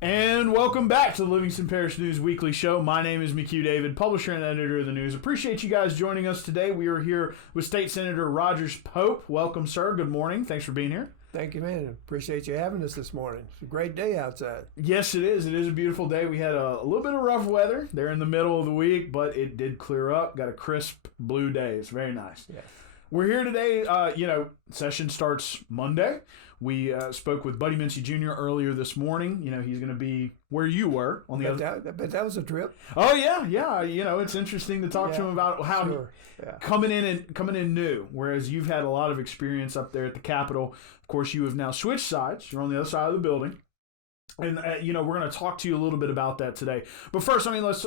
And welcome back to the Livingston Parish News Weekly Show. My name is McHugh David, publisher and editor of the news. Appreciate you guys joining us today. We are here with State Senator Rogers Pope. Welcome, sir. Good morning. Thanks for being here. Thank you, man. Appreciate you having us this morning. It's a great day outside. Yes, it is. It is a beautiful day. We had a little bit of rough weather there in the middle of the week, but it did clear up. Got a crisp blue day. It's very nice. Yes. We're here today. Session starts Monday. We spoke with Buddy Mincy Jr. earlier this morning. He's going to be where you were on the other. But that was a trip. Oh yeah. It's interesting to talk to him about how coming in new. Whereas you've had a lot of experience up there at the Capitol. Of course, you have now switched sides. You're on the other side of the building, and we're going to talk to you a little bit about that today. But first, let's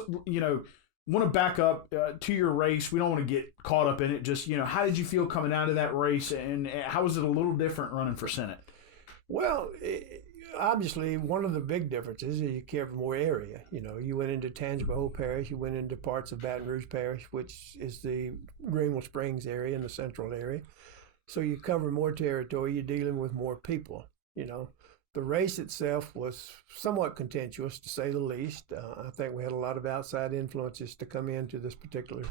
want to back up to your race. We don't want to get caught up in it. Just, how did you feel coming out of that race, and how was it a little different running for Senate? Well, obviously, one of the big differences is you cover more area. You went into Tangipahoa Parish, you went into parts of Baton Rouge Parish, which is the Greenville Springs area and the central area. So you cover more territory, you're dealing with more people, The race itself was somewhat contentious, to say the least. I think we had a lot of outside influences to come into this particular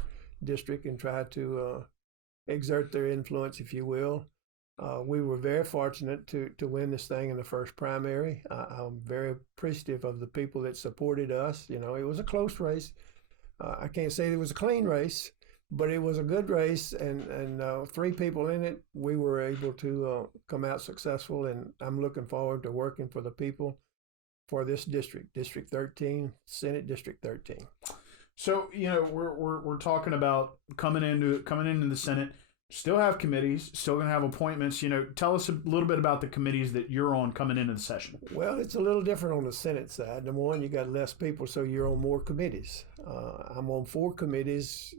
district and try to exert their influence, if you will. We were very fortunate to win this thing in the first primary. I'm very appreciative of the people that supported us. It was a close race. I can't say it was a clean race, but it was a good race, and three people in it, we were able to come out successful, and I'm looking forward to working for the people for this district, District 13, Senate District 13. So, we're talking about coming into the Senate, still have committees, still going to have appointments. Tell us a little bit about the committees that you're on coming into the session. Well, it's a little different on the Senate side. Number one, you got less people, so you're on more committees. I'm on 4 committees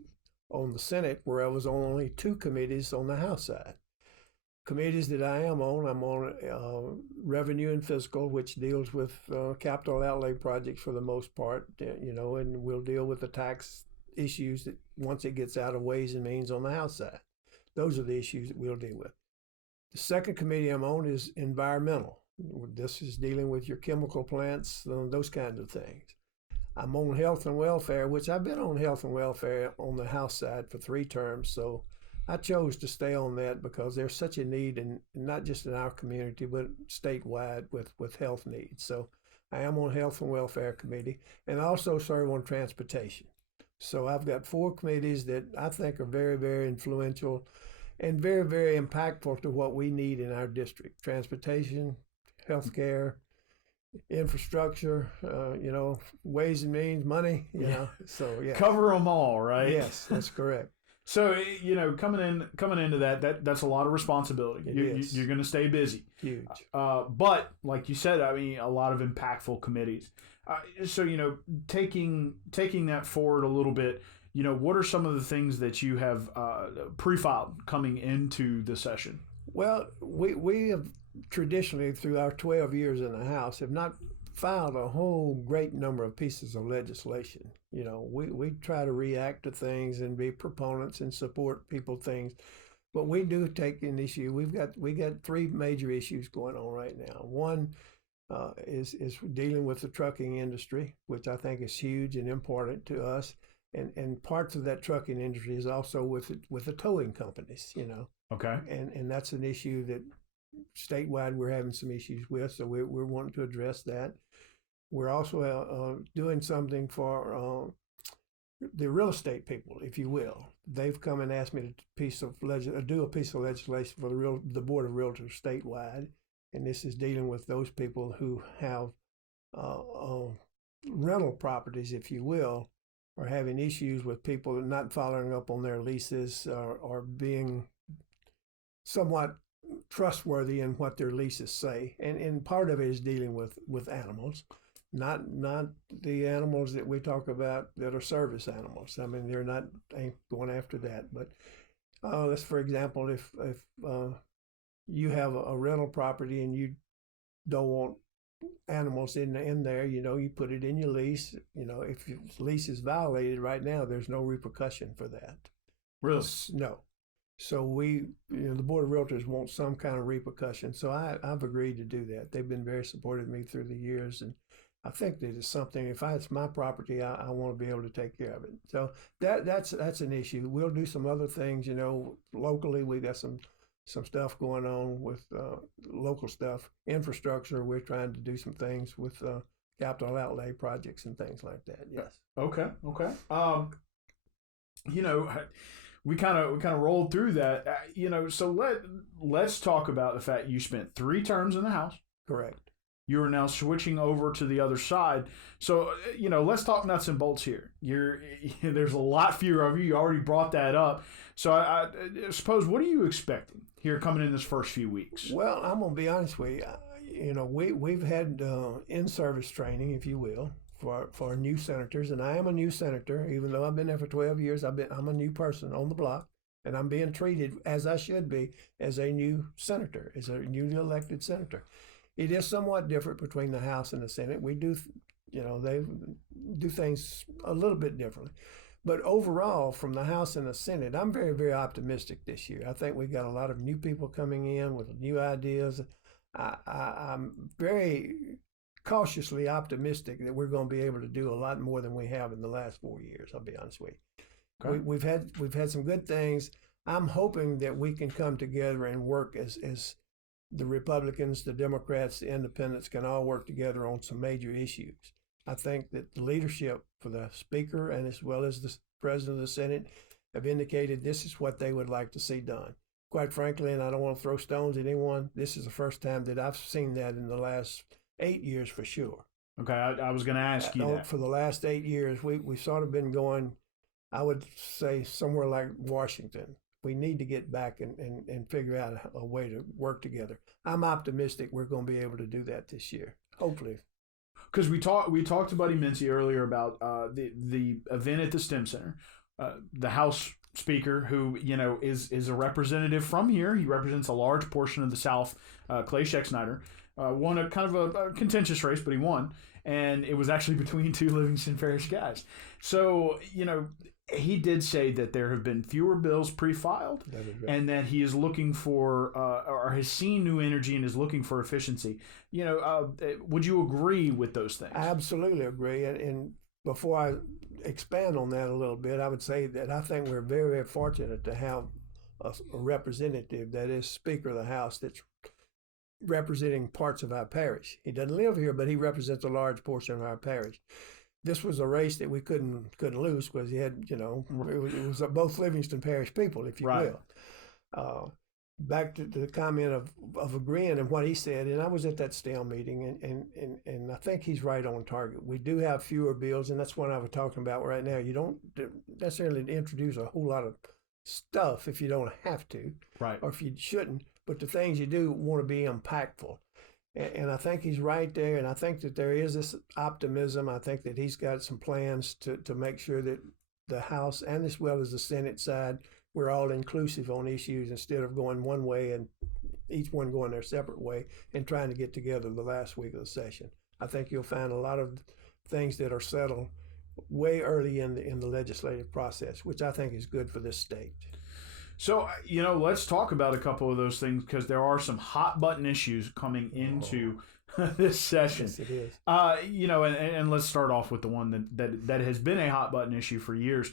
on the Senate, where I was on only 2 committees on the House side. Committees that I'm on Revenue and Fiscal, which deals with capital outlay projects for the most part, and we'll deal with the tax issues that once it gets out of Ways and Means on the House side. Those are the issues that we'll deal with. The second committee I'm on is Environmental. This is dealing with your chemical plants, those kinds of things. I'm on Health and Welfare, which I've been on Health and Welfare on the House side for 3 terms, so I chose to stay on that because there's such a need, and not just in our community, but statewide with health needs. So I am on Health and Welfare Committee, and I also serve on Transportation. So I've got 4 committees that I think are very, very influential and very, very impactful to what we need in our district: transportation, healthcare, infrastructure, Ways and Means, money, So yeah, cover them all, right? Yes, that's correct. So coming into that's a lot of responsibility. You're going to stay busy. Huge. But like you said, a lot of impactful committees. So taking that forward a little bit, what are some of the things that you have pre-filed coming into the session? Well, we have traditionally, through our 12 years in the House, have not filed a whole great number of pieces of legislation. We try to react to things and be proponents and support people things, but we do take an issue. We got 3 major issues going on right now. One is dealing with the trucking industry, which I think is huge and important to us. And parts of that trucking industry is also with the towing companies, Okay. And that's an issue that statewide we're having some issues with, so we're wanting to address that. We're also doing something for the real estate people, if you will. They've come and asked me to do a piece of legislation for the Board of Realtors statewide, and this is dealing with those people who have rental properties, if you will, are having issues with people not following up on their leases or being somewhat trustworthy in what their leases say. And part of it is dealing with animals, not the animals that we talk about that are service animals. I mean, ain't going after that. But let's, for example, if you have a rental property and you don't want animals in there, you put it in your lease. If your lease is violated right now, there's no repercussion for that. Really? No. So the Board of Realtors want some kind of repercussion. So I've agreed to do that. They've been very supportive of me through the years, and I think that it's something. If it's my property, I want to be able to take care of it. So that's an issue. We'll do some other things. Locally we got some stuff going on with local stuff, infrastructure. We're trying to do some things with capital outlay projects and things like that. Yes. Okay. We kind of rolled through that. So let's talk about the fact you spent 3 terms in the House. Correct. You are now switching over to the other side. So, let's talk nuts and bolts here. There's a lot fewer of you. You already brought that up. So I suppose, what are you expecting here coming in this first few weeks? Well, I'm going to be honest with you. We've had in-service training, if you will, for new senators. And I am a new senator, even though I've been there for 12 years. I'm a new person on the block. And I'm being treated, as I should be, as a new senator, as a newly elected senator. It is somewhat different between the House and the Senate. We do, they do things a little bit differently. But overall, from the House and the Senate, I'm very, very optimistic this year. I think we got a lot of new people coming in with new ideas. I'm very cautiously optimistic that we're going to be able to do a lot more than we have in the last 4 years. I'll be honest with you. Okay. We've had some good things. I'm hoping that we can come together and work as the Republicans, the Democrats, the Independents can all work together on some major issues. I think that the leadership for the Speaker and as well as the President of the Senate have indicated this is what they would like to see done. Quite frankly, and I don't want to throw stones at anyone, this is the first time that I've seen that in the last 8 years for sure. Okay, I was going to ask you that. For the last 8 years, we've sort of been going, I would say, somewhere like Washington. We need to get back and figure out a way to work together. I'm optimistic we're going to be able to do that this year, hopefully. Because we talked to Buddy Mincy earlier about the event at the STEM Center. The House Speaker, who is a representative from here, he represents a large portion of the South. Clay Scheck-Snyder won a kind of a contentious race, but he won, and it was actually between 2 Livingston Parish guys. So he did say that there have been fewer bills pre-filed, and that he is looking for, or has seen new energy and is looking for efficiency. Would you agree with those things? I absolutely agree. And before I expand on that a little bit, I would say that I think we're very, very fortunate to have a representative that is Speaker of the House that's representing parts of our parish. He doesn't live here, but he represents a large portion of our parish. This was a race that we couldn't lose because he had, it was both Livingston Parish people, if you will. Back to the comment of agreeing and what he said, and I was at that STEM meeting, and I think he's right on target. We do have fewer bills, and that's what I was talking about right now. You don't necessarily introduce a whole lot of stuff if you don't have to, right, or if you shouldn't, but the things you do want to be impactful. And I think he's right there, and I think that there is this optimism. I think that he's got some plans to make sure that the House and as well as the Senate side, we're all inclusive on issues instead of going one way and each one going their separate way and trying to get together the last week of the session. I think you'll find a lot of things that are settled way early in the legislative process, which I think is good for this state. So, let's talk about a couple of those things because there are some hot button issues coming into this session. Yes, it is. And let's start off with the one that has been a hot button issue for years.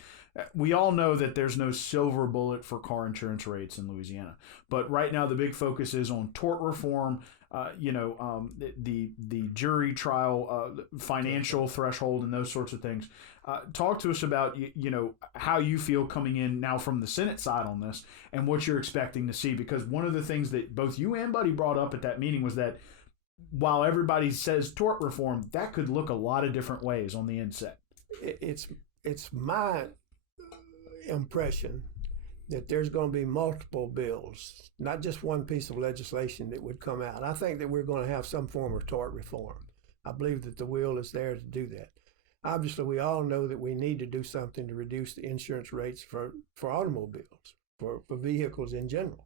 We all know that there's no silver bullet for car insurance rates in Louisiana, but right now the big focus is on tort reform. The jury trial, financial threshold, and those sorts of things. Talk to us about how you feel coming in now from the Senate side on this and what you're expecting to see, because one of the things that both you and Buddy brought up at that meeting was that while everybody says tort reform, that could look a lot of different ways on the inset. It's my impression that there's going to be multiple bills, not just one piece of legislation that would come out. I think that we're going to have some form of tort reform. I believe that the will is there to do that. Obviously, we all know that we need to do something to reduce the insurance rates for automobiles, for vehicles in general.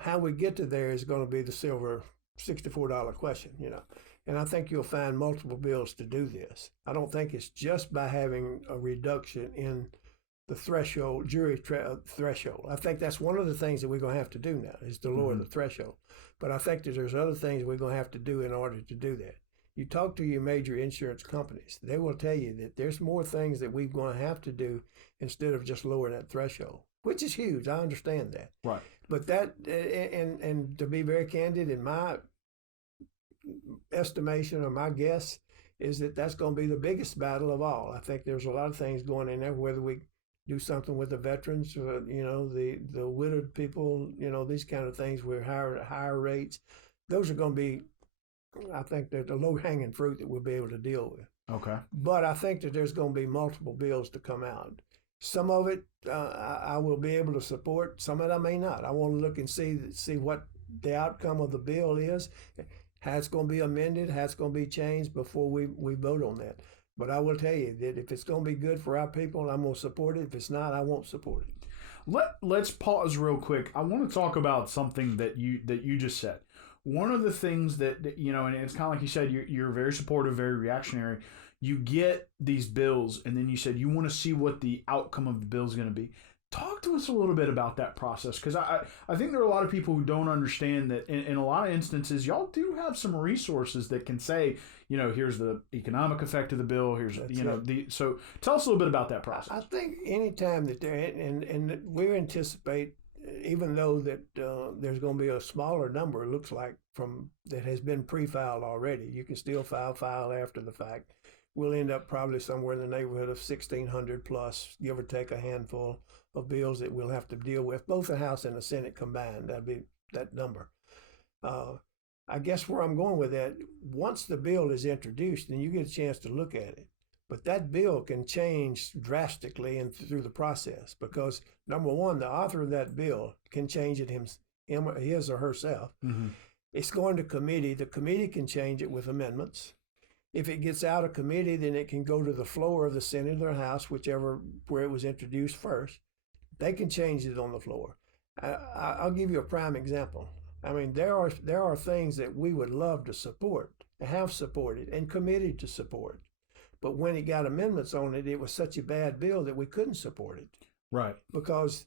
How we get to there is going to be the silver $64 question, And I think you'll find multiple bills to do this. I don't think it's just by having a reduction in the threshold, threshold. I think that's one of the things that we're going to have to do now is to lower the threshold. But I think that there's other things we're going to have to do in order to do that. You talk to your major insurance companies, they will tell you that there's more things that we're going to have to do instead of just lowering that threshold, which is huge. I understand that. Right. But that, and to be very candid, in my estimation or my guess, is that that's going to be the biggest battle of all. I think there's a lot of things going in there, whether we do something with the veterans, the widowed people, these kind of things with higher rates. Those are going to be, I think, that the low-hanging fruit that we'll be able to deal with. Okay. But I think that there's going to be multiple bills to come out. Some of it I will be able to support. Some of it I may not. I want to look and see what the outcome of the bill is, how it's going to be amended, how it's going to be changed before we vote on that. But I will tell you that if it's going to be good for our people, I'm going to support it. If it's not, I won't support it. Let's pause real quick. I want to talk about something that you just said. One of the things that and it's kind of like you said, you're very supportive, very reactionary. You get these bills, and then you said you want to see what the outcome of the bill is going to be. Talk to us a little bit about that process, because I think there are a lot of people who don't understand that in a lot of instances, y'all do have some resources that can say, here's the economic effect of the bill. Here's, so tell us a little bit about that process. I think anytime that and we anticipate, even though that there's going to be a smaller number, it looks like, from that has been pre-filed already. You can still file after the fact. We'll end up probably somewhere in the neighborhood of 1,600 plus, give or take a handful of bills that we'll have to deal with, both the House and the Senate combined. That'd be that number. I guess where I'm going with that, once the bill is introduced, then you get a chance to look at it. But that bill can change drastically through the process, because number one, the author of that bill can change it his or herself. Mm-hmm. It's going to committee. The committee can change it with amendments. If it gets out of committee, then it can go to the floor of the Senate or House, whichever, where it was introduced first. They can change it on the floor. I'll give you a prime example. I mean, there are things that we would love to support, have supported, and committed to support. But when it got amendments on it, it was such a bad bill that we couldn't support it. Right. Because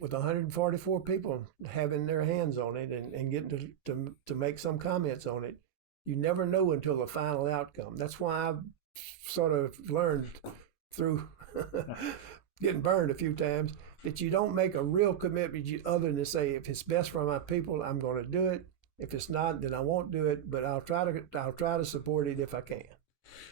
with 144 people having their hands on it and getting to make some comments on it, you never know until the final outcome. That's why I've sort of learned through getting burned a few times that you don't make a real commitment other than to say, if it's best for my people, I'm going to do it. If it's not, then I won't do it. But I'll try to support it if I can.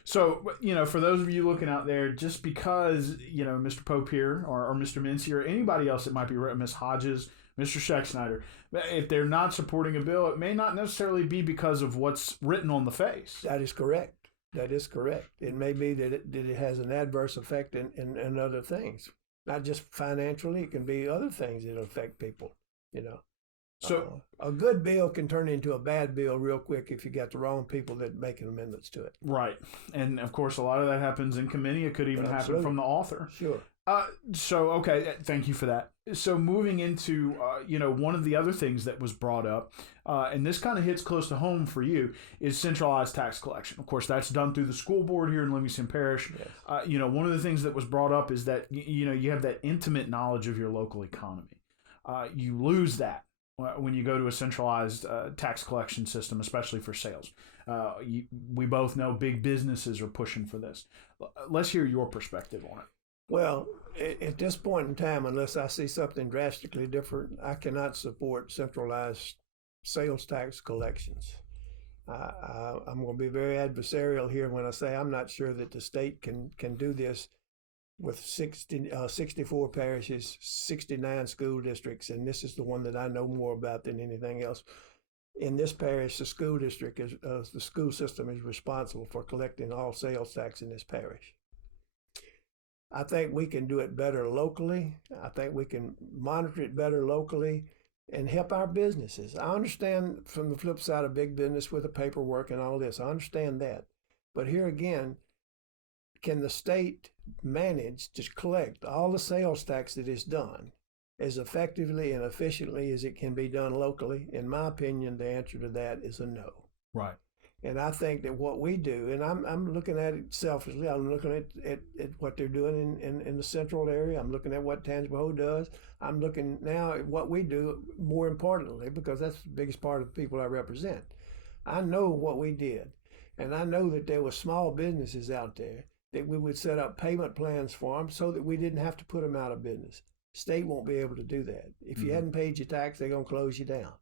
So, for those of you looking out there, just because, Mr. Pope here or Mr. Mincy or anybody else that might be Miss Hodges, Mr. Schexnayder, if they're not supporting a bill, it may not necessarily be because of what's written on the face. That is correct. That is correct. It may be that it has an adverse effect in other things, not just financially. It can be other things that affect people, So a good bill can turn into a bad bill real quick if you got the wrong people that make amendments to it. Right. And, of course, a lot of that happens in committee. It could even happen from the author. Sure. Okay, thank you for that. So moving into, one of the other things that was brought up, and this kind of hits close to home for you, is centralized tax collection. Of course, that's done through the school board here in Livingston Parish. Yes. One of the things that was brought up is that, you have that intimate knowledge of your local economy. You lose that when you go to a centralized tax collection system, especially for sales. We both know big businesses are pushing for this. Let's hear your perspective on it. Well, at this point in time, unless I see something drastically different, I cannot support centralized sales tax collections. I'm going to be very adversarial here when I say I'm not sure that the state can do this with 64 parishes, 69 school districts, and this is the one that I know more about than anything else. In this parish, the school district the school system is responsible for collecting all sales tax in this parish. I think we can do it better locally. I think we can monitor it better locally and help our businesses. I understand from the flip side of big business with the paperwork and all this. I understand that. But here again, can the state manage to collect all the sales tax that is done as effectively and efficiently as it can be done locally? In my opinion, the answer to that is a no. Right. And I think that what we do, and I'm looking at it selfishly, I'm looking at what they're doing in the central area. I'm looking at what Tangipahoa does. I'm looking now at what we do, more importantly, because that's the biggest part of the people I represent. I know what we did. And I know that there were small businesses out there that we would set up payment plans for them so that we didn't have to put them out of business. State won't be able to do that. If you hadn't paid your tax, they're going to close you down.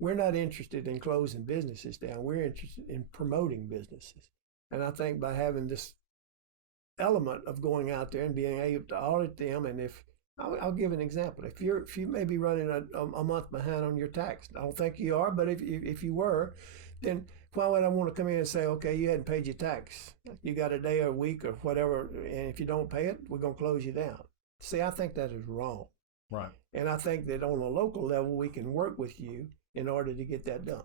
We're not interested in closing businesses down. We're interested in promoting businesses. And I think by having this element of going out there and being able to audit them, and if I'll give an example. If you may be running a month behind on your tax, I don't think you are, but if you were, then why would I want to come in and say, okay, you hadn't paid your tax. You got a day or a week or whatever, and if you don't pay it, we're going to close you down. See, I think that is wrong. Right. And I think that on a local level, we can work with you in order to get that done.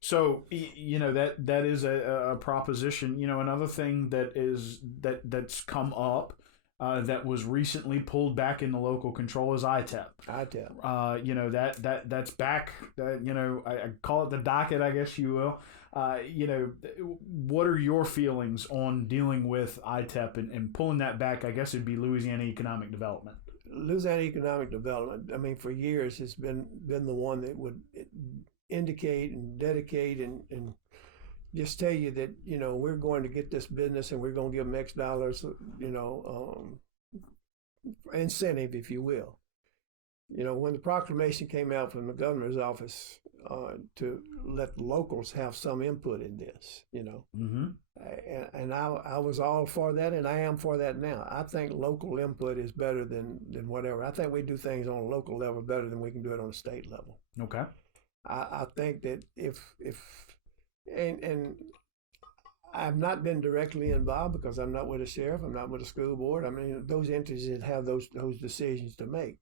So, that is a proposition. Another thing that's come up that was recently pulled back into local control is ITEP. That's back. I call it the docket, I guess you will. What are your feelings on dealing with ITEP and pulling that back? I guess it'd be Louisiana Economic Development. Louisiana Economic Development, I mean, for years has been the one that would indicate and dedicate and just tell you that, we're going to get this business and we're going to give them X dollars, incentive, if you will. When the proclamation came out from the governor's office to let the locals have some input in this, and I was all for that, and I am for that now. I think local input is better than whatever. I think we do things on a local level better than we can do it on a state level. Okay. I think that and I've not been directly involved because I'm not with a sheriff, I'm not with a school board. I mean, those entities that have those decisions to make.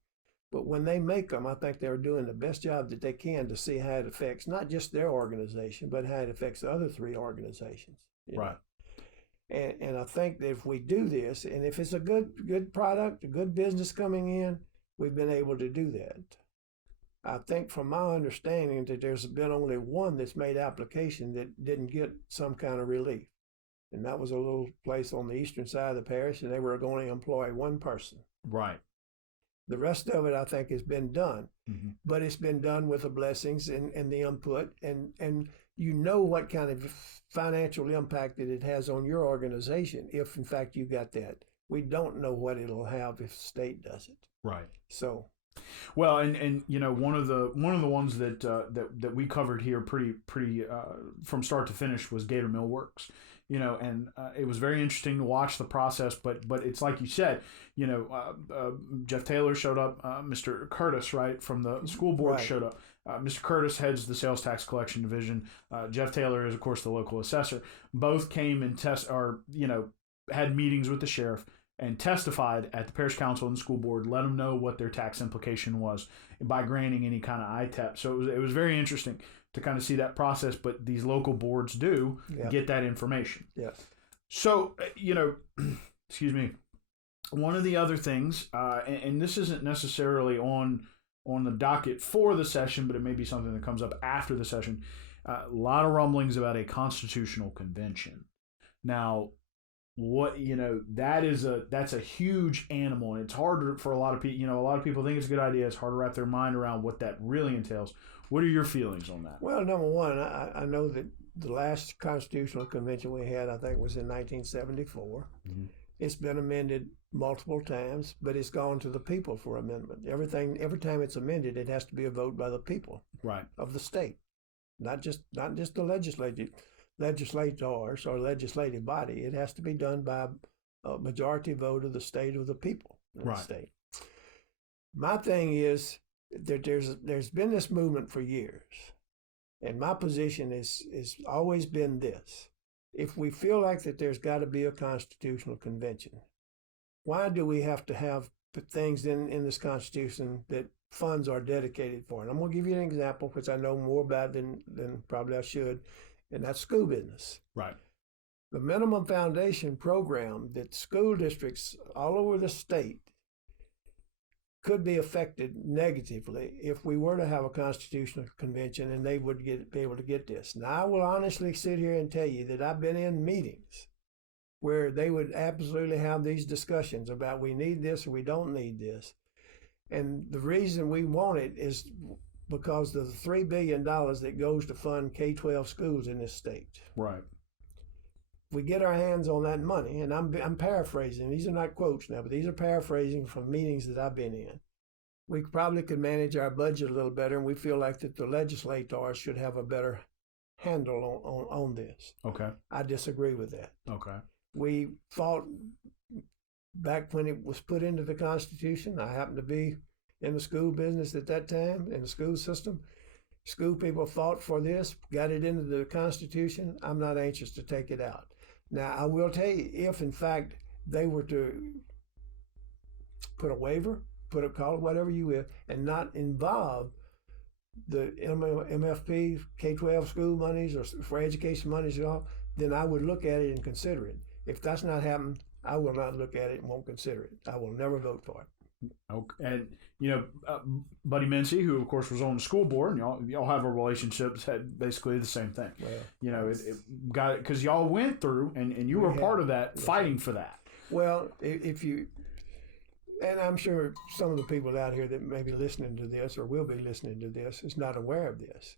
But when they make them, I think they're doing the best job that they can to see how it affects not just their organization, but how it affects the other three organizations. Right. And I think that if we do this, and if it's a good product, a good business coming in, we've been able to do that. I think from my understanding that there's been only one that's made application that didn't get some kind of relief. And that was a little place on the eastern side of the parish, and they were going to employ one person. Right. The rest of it, I think, has been done. Mm-hmm. But it's been done with the blessings and the input. And what kind of financial impact that it has on your organization if, in fact, you got that. We don't know what it'll have if the state does it. Right. So... Well, and one of the ones that we covered here pretty from start to finish was Gator Mill Works, and it was very interesting to watch the process. But it's like you said, Jeff Taylor showed up, Mr. Curtis, right, from the school board showed up. Mr. Curtis heads the sales tax collection division. Jeff Taylor is, of course, the local assessor. Both came and had meetings with the sheriff and testified at the parish council and the school board, let them know what their tax implication was by granting any kind of ITEP. So it was very interesting to kind of see that process, but these local boards do get that information. Yes. So, excuse me, one of the other things, and this isn't necessarily on the docket for the session, but it may be something that comes up after the session, a lot of rumblings about a constitutional convention. Now, that's a huge animal, and it's hard for a lot of people. A lot of people think it's a good idea. It's hard to wrap their mind around what that really entails. What are your feelings on that? Well, number one, I know that the last constitutional convention we had, I think, was in 1974. Mm-hmm. It's been amended multiple times, but it's gone to the people for amendment. Every time it's amended, it has to be a vote by the people, right, of the state, not just the legislators or legislative body. It has to be done by a majority vote of the state of the people in the state. My thing is that there's been this movement for years, and my position is always been this: if we feel like that there's got to be a constitutional convention, why do we have to have things in this Constitution that funds are dedicated for? And I'm going to give you an example, which I know more about than probably I should. And that's school business. Right. The minimum foundation program that school districts all over the state could be affected negatively if we were to have a constitutional convention and they would be able to get this. Now, I will honestly sit here and tell you that I've been in meetings where they would absolutely have these discussions about we need this or we don't need this. And the reason we want it is because of the $3 billion that goes to fund K-12 schools in this state. Right. we get our hands on that money, and I'm paraphrasing. These are not quotes now, but these are paraphrasing from meetings that I've been in. We probably could manage our budget a little better, and we feel like that the legislators should have a better handle on this. Okay. I disagree with that. Okay. We thought back when it was put into the Constitution, I happened to be in the school business at that time, in the school system. School people fought for this, got it into the Constitution. I'm not anxious to take it out. Now, I will tell you, if in fact they were to put a waiver, put a call, whatever you will, and not involve the MFP, K-12 school monies or for education monies at all, then I would look at it and consider it. If that's not happened, I will not look at it and won't consider it. I will never vote for it. Okay. And, Buddy Mincy, who, of course, was on the school board, and y'all have a relationship, said basically the same thing. Well, it got it because y'all went through, and you were part of that, fighting for that. Well, if you, and I'm sure some of the people out here that may be listening to this or will be listening to this is not aware of this.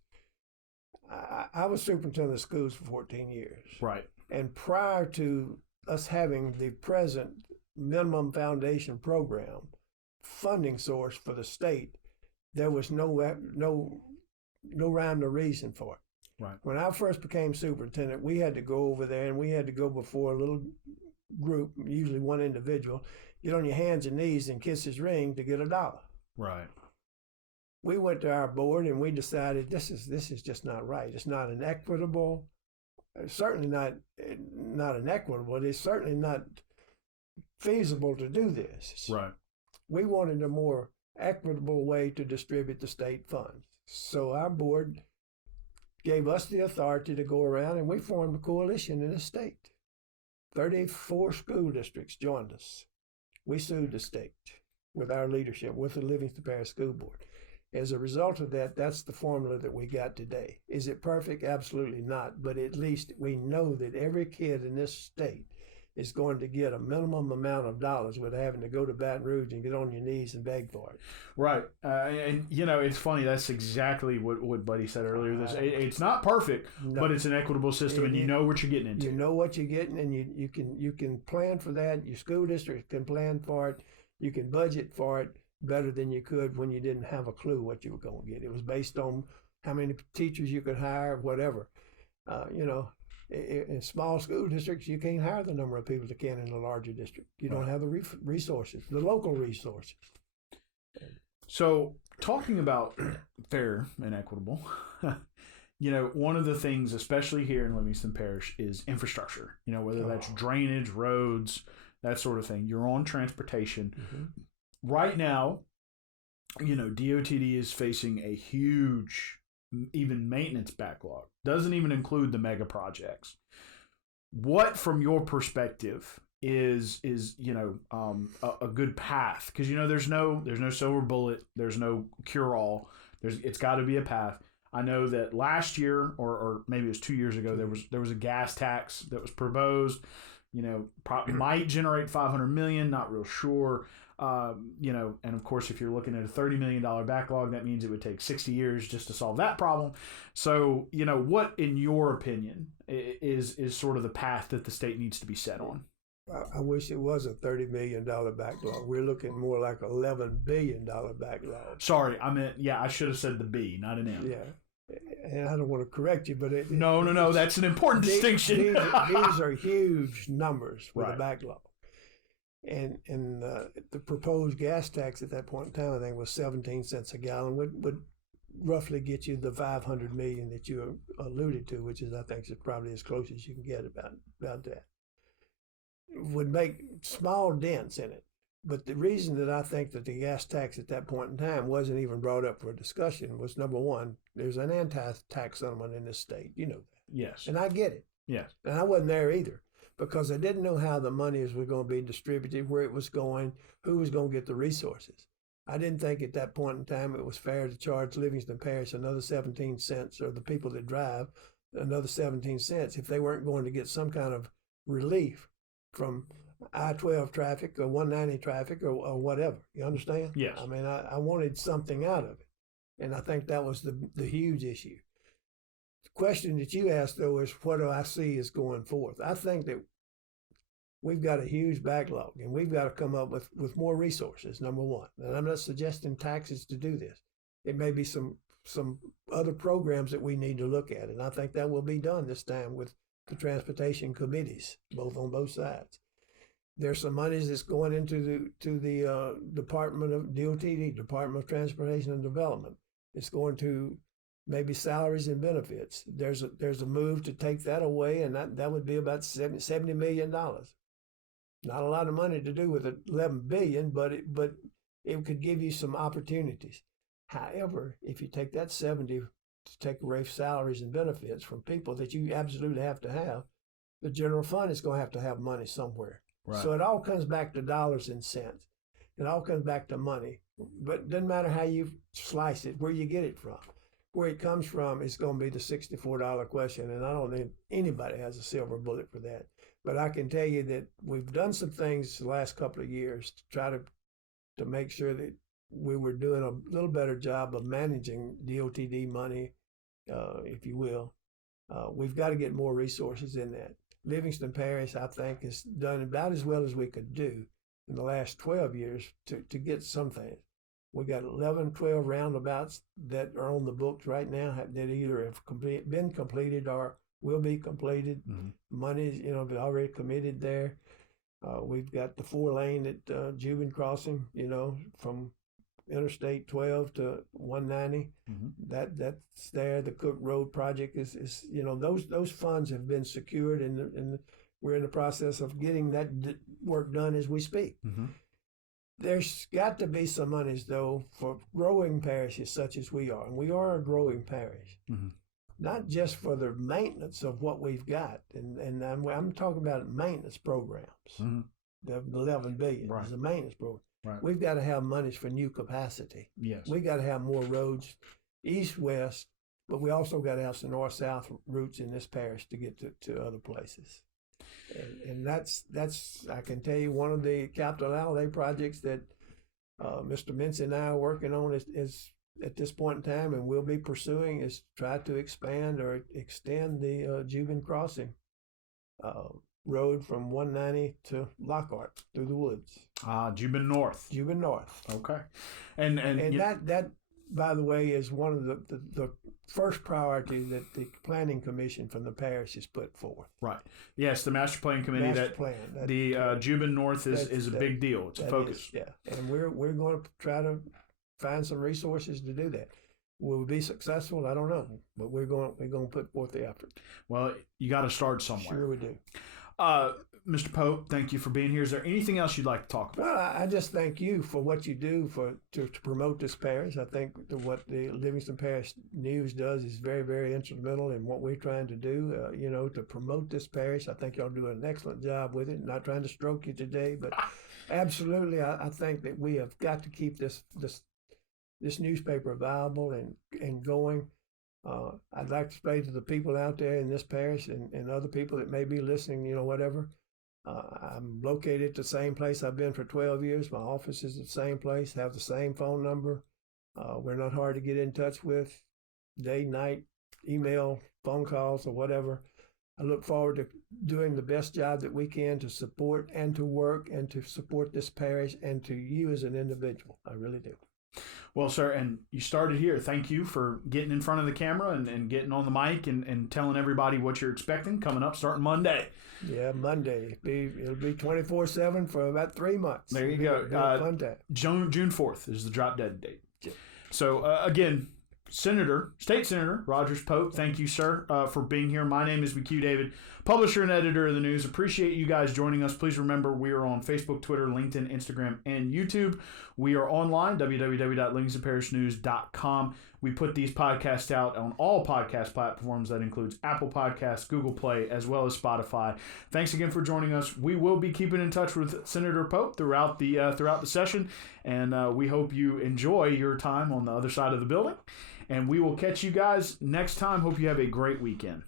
I was superintendent of schools for 14 years. Right. And prior to us having the present minimum foundation program funding source for the state, there was no rhyme or reason for it. Right. When I first became superintendent, we had to go over there, and we had to go before a little group, usually one individual, get on your hands and knees and kiss his ring to get $1. Right. We went to our board and we decided this is just not right. It's not an equitable, certainly not inequitable. It's certainly not feasible to do this. Right. We wanted a more equitable way to distribute the state funds. So our board gave us the authority to go around, and we formed a coalition in the state. 34 school districts joined us. We sued the state with our leadership, with the Livingston Parish School Board. As a result of that, that's the formula that we got today. Is it perfect? Absolutely not. But at least we know that every kid in this state is going to get a minimum amount of dollars without having to go to Baton Rouge and get on your knees and beg for it. Right. And, it's funny. That's exactly what Buddy said earlier. It's not perfect, but it's an equitable system, and you know what you're getting into. You know what you're getting, and you can plan for that. Your school district can plan for it. You can budget for it better than you could when you didn't have a clue what you were going to get. It was based on how many teachers you could hire, whatever. In small school districts, you can't hire the number of people that can in a larger district. You don't have the resources, the local resources. So, talking about fair and equitable, one of the things, especially here in Livingston Parish, is infrastructure. Whether that's drainage, roads, that sort of thing. You're on transportation. Mm-hmm. Right now, DOTD is facing a huge even maintenance backlog. Doesn't even include the mega projects. What, from your perspective, is a good path? Because there's no silver bullet, there's no cure all. It's got to be a path. I know that last year, or maybe it was 2 years ago, there was a gas tax that was proposed. Might generate $500 million. Not real sure. And of course, if you're looking at a $30 million backlog, that means it would take 60 years just to solve that problem. So, what, in your opinion, is sort of the path that the state needs to be set on? I wish it was a $30 million backlog. We're looking more like $11 billion backlog. Sorry, I should have said the B, not an M. Yeah. And I don't want to correct you, but no, that's an important distinction. These are huge numbers with a backlog. And the proposed gas tax at that point in time, I think, was 17 cents a gallon, would roughly get you the $500 million that you alluded to, which is, I think, is probably as close as you can get about that. Would make small dents in it. But the reason that I think that the gas tax at that point in time wasn't even brought up for discussion was, number one, there's an anti-tax settlement in this state. You know that. Yes. And I get it. Yes. And I wasn't there either, because I didn't know how the monies were going to be distributed, where it was going, who was going to get the resources. I didn't think at that point in time it was fair to charge Livingston Parish another 17 cents, or the people that drive another 17 cents, if they weren't going to get some kind of relief from I-12 traffic or 190 traffic or whatever. You understand? Yes. I mean, I wanted something out of it. And I think that was the huge issue. question that you asked, though, is what do I see is going forth? I think that we've got a huge backlog, and we've got to come up with more resources, number one. And I'm not suggesting taxes to do this. It may be some other programs that we need to look at, and I think that will be done this time with the transportation committees, on both sides. There's some monies that's going into the Department of DOTD, Department of Transportation and Development. It's going to maybe salaries and benefits. There's a move to take that away, and that would be about $70 million. Not a lot of money to do with $11 billion, but it could give you some opportunities. However, if you take that 70 to take away salaries and benefits from people that you absolutely have to have, the general fund is going to have money somewhere. Right. So it all comes back to dollars and cents. It all comes back to money. But it doesn't matter how you slice it, where you get it from. Where it comes from is going to be the $64 question, and I don't think anybody has a silver bullet for that. But I can tell you that we've done some things the last couple of years to try to make sure that we were doing a little better job of managing DOTD money, if you will. We've got to get more resources in that. Livingston Parish, I think, has done about as well as we could do in the last 12 years to get some things. We got 11, 12 roundabouts that are on the books right now that either have been completed or will be completed. Mm-hmm. Money's already committed there. We've got the 4-lane at Jubin Crossing, from Interstate 12 to 190. Mm-hmm. That's there. The Cook Road project is those funds have been secured, and we're in the process of getting that work done as we speak. Mm-hmm. There's got to be some monies, though, for growing parishes such as we are. And we are a growing parish. Mm-hmm. Not just for the maintenance of what we've got. And I'm talking about maintenance programs. Mm-hmm. The $11 billion is a maintenance program. Right. We've got to have monies for new capacity. Yes. We got to have more roads, east-west, but we also got to have some north-south routes in this parish to get to other places. And that's I can tell you, one of the capital outlay projects that Mr. Mintz and I are working on is at this point in time, and we'll be pursuing, is try to expand or extend the Jubin Crossing road from 190 to Lockhart through the woods. Jubin North. Jubin North. Okay, and that by the way is one of the first priority that the planning commission from the parish has put forth. Right. Yes, the master plan committee. Jubin North is a big deal. It's a focus. And we're going to try to find some resources to do that. Will we be successful? I don't know, but we're going to put forth the effort. Well, you got to start somewhere. Sure, we do. Mr. Pope, thank you for being here. Is there anything else you'd like to talk about? Well, I just thank you for what you do to promote this parish. I think what the Livingston Parish News does is very, very instrumental in what we're trying to do, to promote this parish. I think y'all do an excellent job with it. Not trying to stroke you today, but absolutely, I think that we have got to keep this newspaper viable and going. I'd like to say to the people out there in this parish and other people that may be listening, whatever, I'm located at the same place I've been for 12 years. My office is the same place, have the same phone number. We're not hard to get in touch with, day, night, email, phone calls, or whatever. I look forward to doing the best job that we can to support and to work and to support this parish and to you as an individual. I really do. Well, sir, and you started here. Thank you for getting in front of the camera and getting on the mic and telling everybody what you're expecting coming up starting Monday. Yeah, Monday. It'll be 24/7 for about 3 months. There you go. Fun time. June 4th is the drop dead date. Yeah. So, again, State Senator Rogers Pope, thank you, sir, for being here. My name is McHugh David, publisher and editor of the news. Appreciate you guys joining us. Please remember we are on Facebook, Twitter, LinkedIn, Instagram, and YouTube. We are online, www.livingstonparishnews.com. We put these podcasts out on all podcast platforms. That includes Apple Podcasts, Google Play, as well as Spotify. Thanks again for joining us. We will be keeping in touch with Senator Pope throughout the session, and we hope you enjoy your time on the other side of the building. And we will catch you guys next time. Hope you have a great weekend.